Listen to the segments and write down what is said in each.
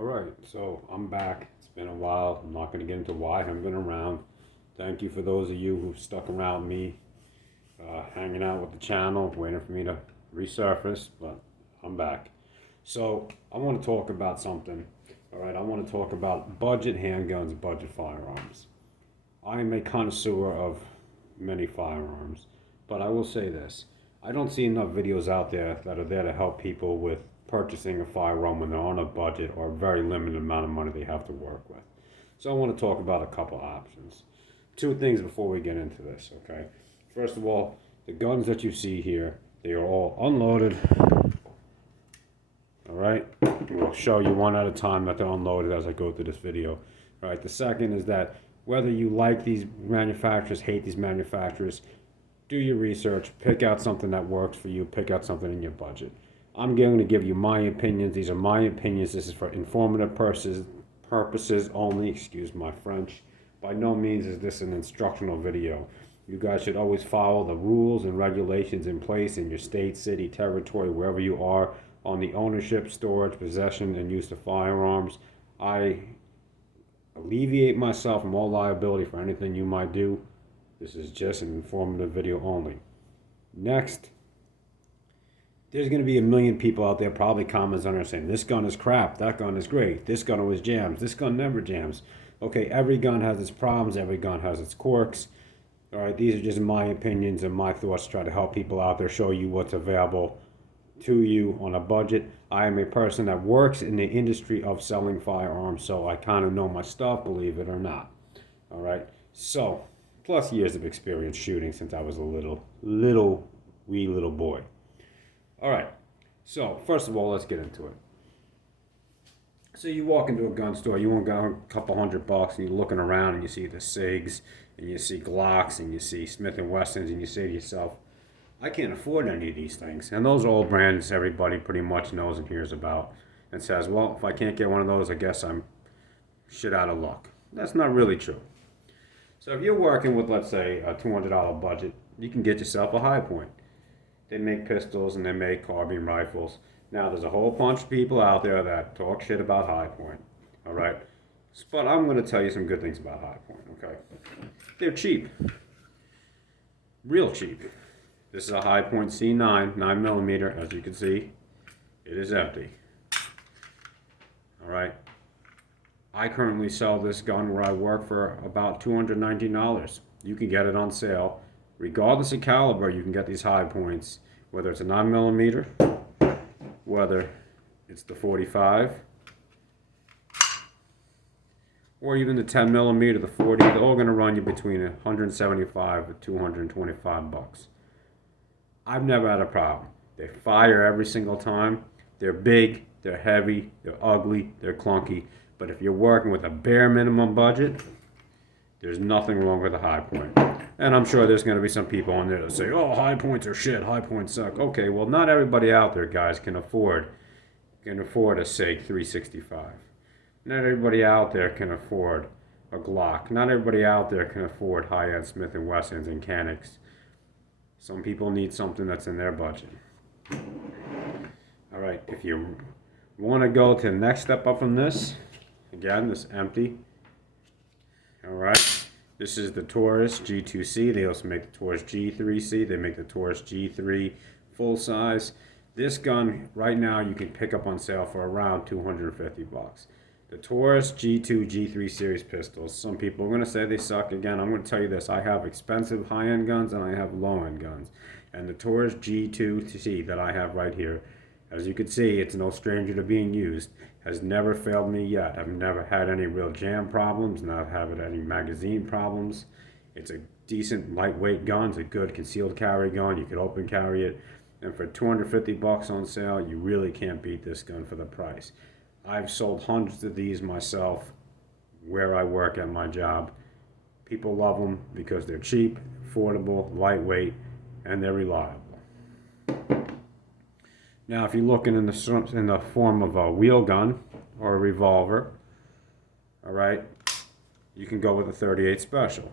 Alright, so I'm back. It's been a while. I'm not going to get into why I haven't been around. Thank you for those of you who've stuck around me, hanging out with the channel, waiting for me to resurface, but I'm back. So, I want to talk about something. Alright, I want to talk about budget handguns, budget firearms. I am a connoisseur of many firearms, but I will say this. I don't see enough videos out there that are there to help people with purchasing a firearm when they're on a budget or a very limited amount of money they have to work with. So I want to talk about a couple options. Two things before we get into this, okay? First of all, the guns that you see here, they are all unloaded. Alright? We'll show you one at a time that they're unloaded as I go through this video. Alright, the second is that whether you like these manufacturers, hate these manufacturers, do your research, pick out something that works for you, pick out something in your budget. I'm going to give you my opinions. These are my opinions. This is for informative purposes only. Excuse my French. By no means is this an instructional video. You guys should always follow the rules and regulations in place in your state, city, territory, wherever you are, on the ownership, storage, possession, and use of firearms. I alleviate myself from all liability for anything you might do. This is just an informative video only. Next, there's going to be a million people out there probably comments on there saying, this gun is crap, that gun is great, this gun always jams, this gun never jams. Okay, every gun has its problems, every gun has its quirks. Alright, these are just my opinions and my thoughts to try to help people out there, show you what's available to you on a budget. I am a person that works in the industry of selling firearms, so I kind of know my stuff, believe it or not. Alright, so, plus years of experience shooting since I was a wee little boy. Alright, so first of all, let's get into it. So you walk into a gun store, you want to go a couple $100 and you're looking around and you see the SIGs and you see Glocks and you see Smith & Wessons and you say to yourself, I can't afford any of these things. And those are all brands everybody pretty much knows and hears about and says, well, if I can't get one of those, I guess I'm shit out of luck. That's not really true. So if you're working with, let's say, a $200 budget, you can get yourself a High Point. They make pistols and they make carbine rifles. Now, there's a whole bunch of people out there that talk shit about High Point. Alright? But I'm going to tell you some good things about High Point, okay? They're cheap. Real cheap. This is a High Point C9, 9mm. As you can see, it is empty. Alright? I currently sell this gun where I work for about $219. You can get it on sale. Regardless of caliber, you can get these High Points, whether it's a 9mm, whether it's the 45, or even the 10mm, the 40. They're all going to run you between $175 to $225. I've never had a problem. They fire every single time. They're big, they're heavy, they're ugly, they're clunky. But if you're working with a bare minimum budget, there's nothing wrong with a High Point. And I'm sure there's going to be some people on there that say, oh, High Points are shit, High Points suck. Okay, well, not everybody out there, guys, can afford a SIG 365. Not everybody out there can afford a Glock. Not everybody out there can afford high-end Smith & Wessons and Canics. Some people need something that's in their budget. All right, if you want to go to the next step up from this, again, this empty. All right, this is the Taurus G2C. They also make the Taurus G3C. They make the Taurus G3 full size. This gun right now you can pick up on sale for around $250. The Taurus G2, G3 series pistols. Some people are going to say they suck. Again, I'm going to tell you this. I have expensive high-end guns and I have low-end guns. And the Taurus G2C that I have right here, as you can see, it's no stranger to being used, has never failed me yet. I've never had any real jam problems, not had any magazine problems. It's a decent lightweight gun. It's a good concealed carry gun. You could open carry it. And for $250 on sale, you really can't beat this gun for the price. I've sold hundreds of these myself where I work at my job. People love them because they're cheap, affordable, lightweight, and they're reliable. Now, if you're looking in the form of a wheel gun or a revolver, all right, you can go with a 38 Special.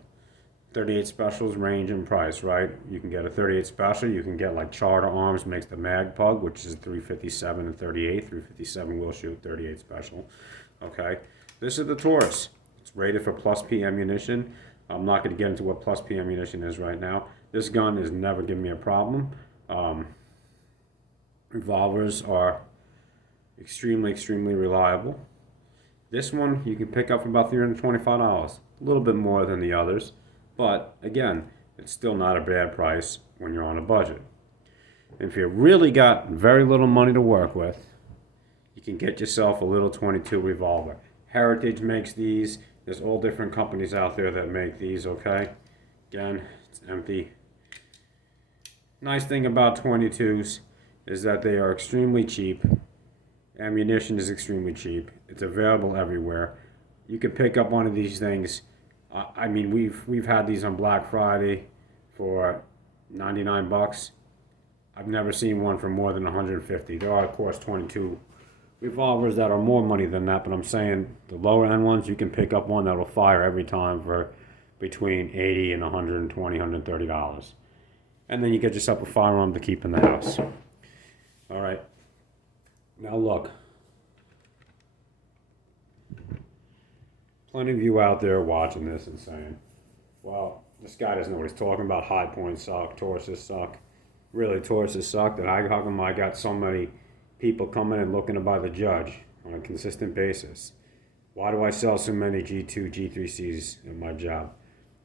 .38 specials range in price, right? You can get a .38 special. You can get like Charter Arms makes the Magpug, which is 357 and 38. 357 will shoot, .38 special. Okay, this is the Taurus. It's rated for plus P ammunition. I'm not going to get into what plus P ammunition is right now. This gun has never given me a problem. Revolvers are extremely, extremely reliable. This one you can pick up for about $325, a little bit more than the others, but again, it's still not a bad price when you're on a budget. If you really got very little money to work with, you can get yourself a little .22 revolver. Heritage makes these. There's all different companies out there that make these, okay? Again, it's empty. Nice thing about .22s is that they are extremely cheap. Ammunition is extremely cheap. It's available everywhere. You can pick up one of these things. I mean, we've had these on Black Friday for 99 bucks. I've never seen one for more than 150. There are, of course, .22 revolvers that are more money than that, but I'm saying the lower end ones, you can pick up one that'll fire every time for between $80 and $120, $130. And then you get yourself a firearm to keep in the house. All right. Now look, plenty of you out there watching this and saying, well, this guy doesn't know what he's talking about. High points suck, Tauruses suck. Really, Tauruses suck? Then how come I got so many people coming and looking to buy the Judge on a consistent basis? Why do I sell so many G2, G3Cs in my job?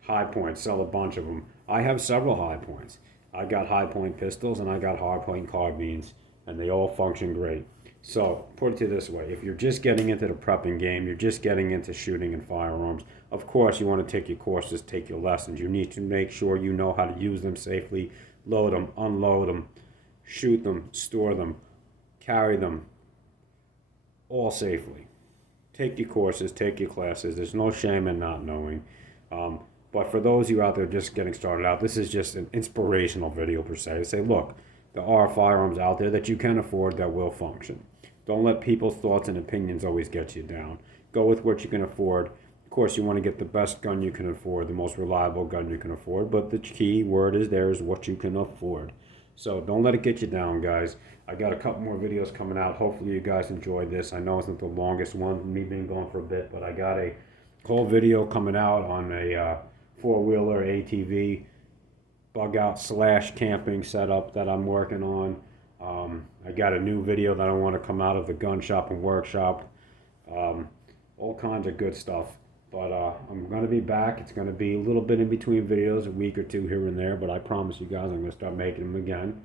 High points, sell a bunch of them. I have several high points. I got high point pistols and I got high point carbines, and they all function great. So, put it to this way, if you're just getting into the prepping game, you're just getting into shooting and firearms, of course you want to take your courses, take your lessons. You need to make sure you know how to use them safely, load them, unload them, shoot them, store them, carry them, all safely. Take your courses, take your classes. There's no shame in not knowing. But for those of you out there just getting started out, this is just an inspirational video per se. To say, look, there are firearms out there that you can afford that will function. Don't let people's thoughts and opinions always get you down. Go with what you can afford. Of course, you want to get the best gun you can afford, the most reliable gun you can afford, but the key word is there is what you can afford. So don't let it get you down, guys. I got a couple more videos coming out. Hopefully you guys enjoyed this. I know it's not the longest one, me being gone for a bit, but I got a whole video coming out on a four-wheeler ATV bug out / camping setup that I'm working on. I got a new video that I want to come out of the gun shop and workshop. All kinds of good stuff. But I'm going to be back. It's going to be a little bit in between videos, a week or two here and there, but I promise you guys I'm going to start making them again.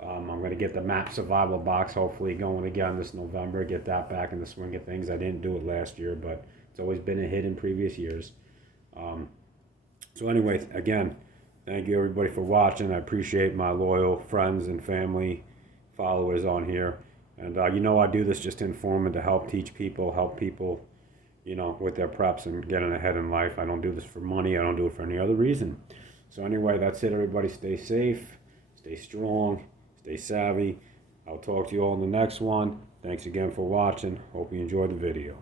I'm going to get the map survival box hopefully going again this November, get that back in the swing of things. I didn't do it last year, but it's always been a hit in previous years. So anyway, again, thank you everybody for watching. I appreciate my loyal friends and family, followers on here. And I do this just to inform and to help teach people, with their preps and getting ahead in life. I don't do this for money. I don't do it for any other reason. So anyway, that's it, everybody. Stay safe, stay strong, stay savvy. I'll talk to you all in the next one. Thanks again for watching. Hope you enjoyed the video.